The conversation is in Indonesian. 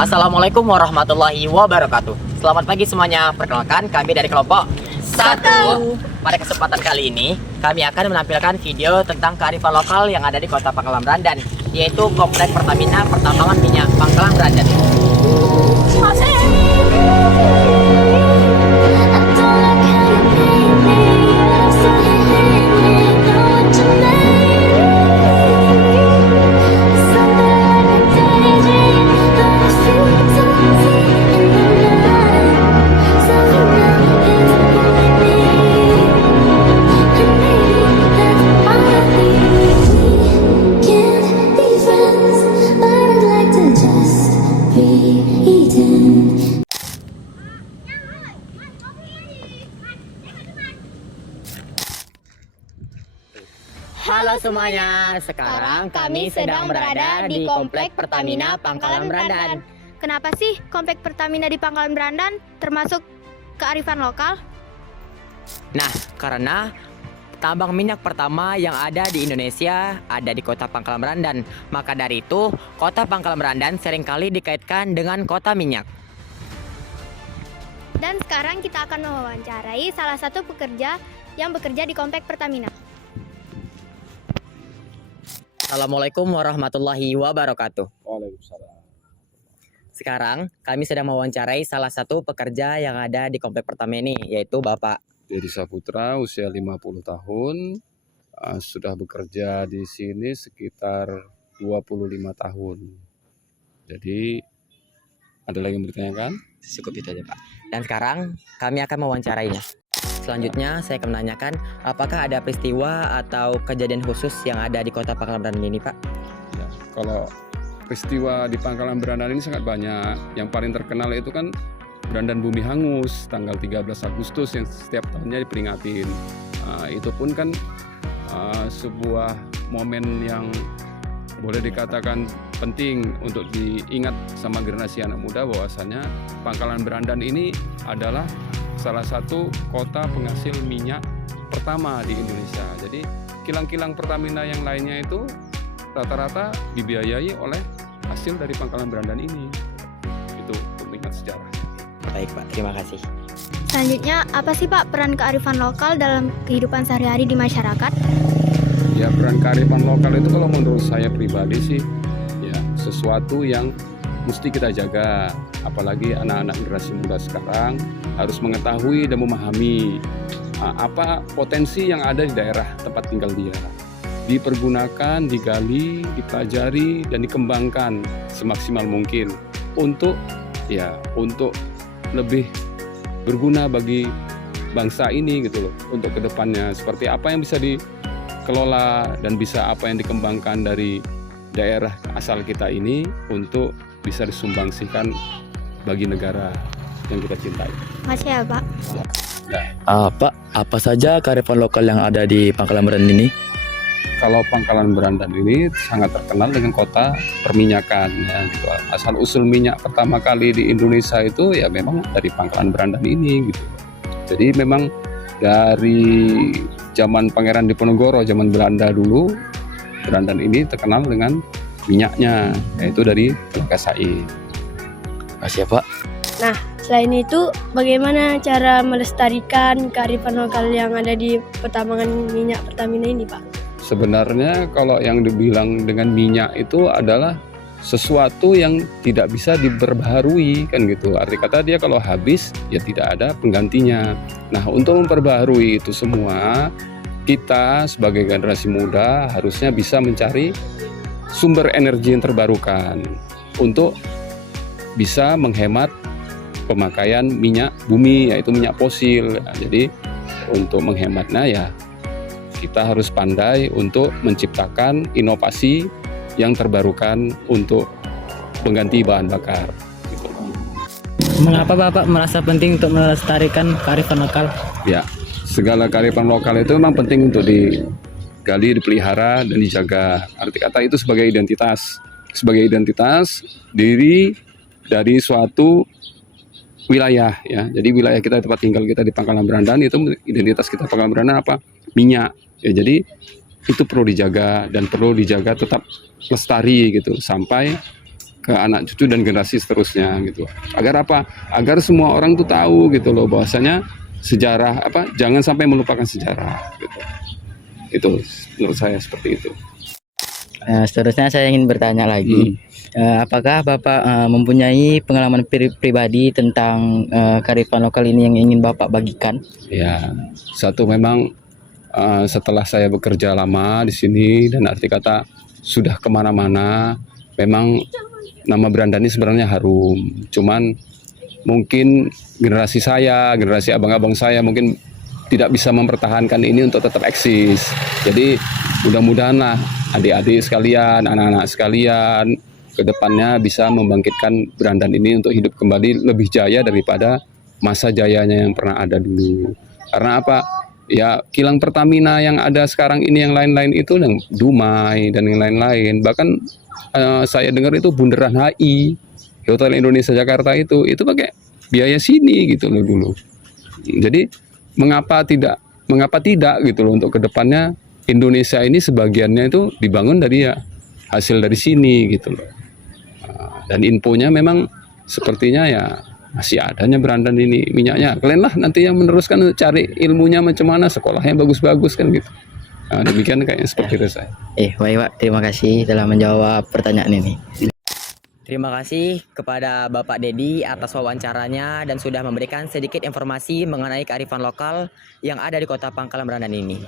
Assalamualaikum warahmatullahi wabarakatuh. Selamat pagi semuanya. Perkenalkan, kami dari kelompok 1. Pada kesempatan kali ini, kami akan menampilkan video tentang kearifan lokal yang ada di Kota Pangkalan Berandan, yaitu Komplek Pertamina Pertambangan Minyak Pangkalan Berandan. Halo semuanya, sekarang kami sedang berada di Komplek Pertamina Pangkalan Berandan. Kenapa sih Komplek Pertamina di Pangkalan Berandan termasuk kearifan lokal? Nah, karena tambang minyak pertama yang ada di Indonesia ada di Kota Pangkalan Berandan. Maka dari itu, Kota Pangkalan Berandan seringkali dikaitkan dengan kota minyak. Dan sekarang kita akan mewawancarai salah satu pekerja yang bekerja di Komplek Pertamina. Assalamualaikum warahmatullahi wabarakatuh. Waalaikumsalam. Sekarang kami sedang mewawancarai salah satu pekerja yang ada di Komplek Pertamina ini, yaitu Bapak Dedi Saputra, usia 50 tahun, sudah bekerja di sini sekitar 25 tahun. Jadi, ada lagi yang bertanyakan? Cukup itu aja, Pak. Dan sekarang kami akan mewawancarainya. Selanjutnya saya akan menanyakan apakah ada peristiwa atau kejadian khusus yang ada di Kota Pangkalan Berandan ini, Pak? Ya, kalau peristiwa di Pangkalan Berandan ini sangat banyak. Yang paling terkenal itu kan Berandan Bumi Hangus, tanggal 13 Agustus yang setiap tahunnya diperingatin. Itu pun kan sebuah momen yang boleh dikatakan penting untuk diingat sama generasi anak muda, bahwasannya Pangkalan Berandan ini adalah salah satu kota penghasil minyak pertama di Indonesia. Jadi kilang-kilang Pertamina yang lainnya itu rata-rata dibiayai oleh hasil dari Pangkalan Berandan ini. Itu untuk mengingat sejarah. Baik, Pak. Terima kasih. Selanjutnya, apa sih Pak peran kearifan lokal dalam kehidupan sehari-hari di masyarakat? Ya, peran kearifan lokal itu kalau menurut saya pribadi sih ya sesuatu yang mesti kita jaga. Apalagi anak-anak generasi muda sekarang harus mengetahui dan memahami apa potensi yang ada di daerah tempat tinggal dia. Dipergunakan, digali, dipelajari, dan dikembangkan semaksimal mungkin untuk lebih berguna bagi bangsa ini gitu loh, untuk kedepannya seperti apa yang bisa dikelola dan bisa apa yang dikembangkan dari daerah asal kita ini untuk bisa disumbangsikan bagi negara yang kita cintai. Makasih ya Pak. Pak, apa saja kearifan lokal yang ada di Pangkalan Berandan ini? Kalau Pangkalan Berandan ini sangat terkenal dengan kota perminyakan ya, gitu. Asal usul minyak pertama kali di Indonesia itu ya memang dari Pangkalan Berandan ini gitu. Jadi memang dari zaman Pangeran Diponegoro, zaman Belanda dulu, Berandan ini terkenal dengan minyaknya, yaitu dari Telaga Said. Makasih ya, Pak. Nah, selain itu, bagaimana cara melestarikan kearifan lokal yang ada di pertambangan minyak Pertamina ini, Pak? Sebenarnya kalau yang dibilang dengan minyak itu adalah sesuatu yang tidak bisa diperbaharui kan gitu. Arti kata dia kalau habis ya tidak ada penggantinya. Nah, untuk memperbaharui itu semua, kita sebagai generasi muda harusnya bisa mencari sumber energi yang terbarukan untuk bisa menghemat pemakaian minyak bumi, yaitu minyak fosil. Nah, jadi untuk menghematnya ya kita harus pandai untuk menciptakan inovasi yang terbarukan untuk mengganti bahan bakar. Gitu. Mengapa Bapak merasa penting untuk melestarikan kearifan lokal? Ya, segala kearifan lokal itu memang penting untuk digali, dipelihara, dan dijaga. Arti kata itu sebagai identitas diri dari suatu wilayah ya. Jadi wilayah kita, tempat tinggal kita di Pangkalan Berandan, itu identitas kita Pangkalan Berandan apa? Minyak. Ya, jadi itu perlu dijaga dan perlu dijaga tetap lestari gitu sampai ke anak cucu dan generasi seterusnya gitu. Agar apa? Agar semua orang tuh tahu gitu loh bahwasanya sejarah apa, jangan sampai melupakan sejarah gitu. Itu menurut saya seperti itu. Seterusnya saya ingin bertanya lagi, apakah Bapak mempunyai pengalaman pribadi tentang kearifan lokal ini yang ingin Bapak bagikan? Ya, satu memang setelah saya bekerja lama di sini dan arti kata sudah kemana-mana, memang nama Brandani sebenarnya harum. Cuman mungkin generasi saya, generasi abang-abang saya mungkin tidak bisa mempertahankan ini untuk tetap eksis. Jadi mudah-mudahan lah adik-adik sekalian, anak-anak sekalian ke depannya bisa membangkitkan Brandan ini untuk hidup kembali lebih jaya daripada masa jayanya yang pernah ada dulu. Karena apa? Ya kilang Pertamina yang ada sekarang ini yang lain-lain itu yang Dumai dan yang lain-lain. Bahkan saya dengar itu bundaran HI, Hotel Indonesia Jakarta itu pakai biaya sini gitu loh dulu. Jadi mengapa tidak gitu loh untuk kedepannya Indonesia ini sebagiannya itu dibangun dari ya hasil dari sini gitu loh. Dan infonya memang sepertinya ya masih adanya Brandan ini minyaknya. Kalian lah nanti yang meneruskan cari ilmunya macam mana, sekolahnya bagus-bagus kan gitu. Nah, demikian kayaknya seperti itu saya. Baik Pak, terima kasih telah menjawab pertanyaan ini. Terima kasih kepada Bapak Dedi atas wawancaranya dan sudah memberikan sedikit informasi mengenai kearifan lokal yang ada di Kota Pangkalan Brandan ini.